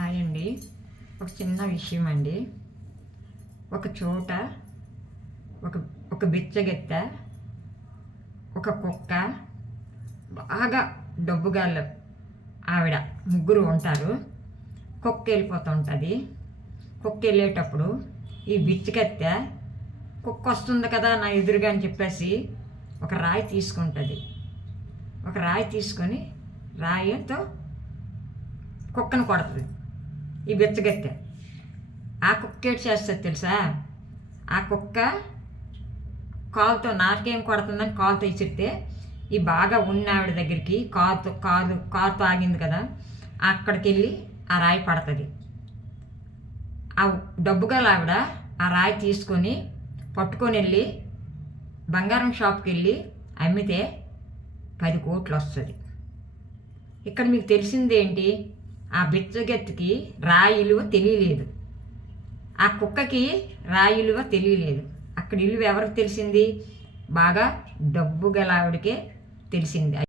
Hi అండి. ఒక చిన్న విషయం అండి ఒక చోట ఒక ఒక బిచ్చగెత్త ఒక కుక్క బాగా డబ్బుగాళ్ళు ఆవిడ ముగ్గురు ఉంటారు. కుక్క వెళ్ళిపోతూ ఉంటుంది కుక్క వెళ్ళేటప్పుడు ఈ బిచ్చగెత్త కుక్క వస్తుంది కదా నా ఎదురుగా అని చెప్పేసి ఒక రాయి తీసుకుంటుంది. ఒక రాయి తీసుకొని రాయితో కుక్కను కొడుతుంది. ఈ బిచ్చగత్తె. ఆ కుక్క ఏడు చేస్తుంది తెలుసా? ఆ కుక్క కాలుతో నాకేం కొడుతుందని కాలుతో ఇచ్చితే ఈ బాగా ఉన్న ఆవిడ దగ్గరికి కారుతో కాలు కారుతో ఆగింది కదా అక్కడికి వెళ్ళి ఆ రాయి పడుతుంది. ఆ డబ్బు గల ఆవిడ ఆ రాయి తీసుకొని పట్టుకొని వెళ్ళి బంగారం షాప్కి వెళ్ళి అమ్మితే పది కోట్లు వస్తుంది. ఇక్కడ మీకు తెలిసింది ఏంటి ఆ బిచ్చగెత్తికి రాయి తెలియలేదు. ఆ కుక్కకి రాయి తెలియలేదు. అక్కడ ఇల్లు ఎవరికి తెలిసింది? బాగా డబ్బు గల ఆవిడకే తెలిసింది.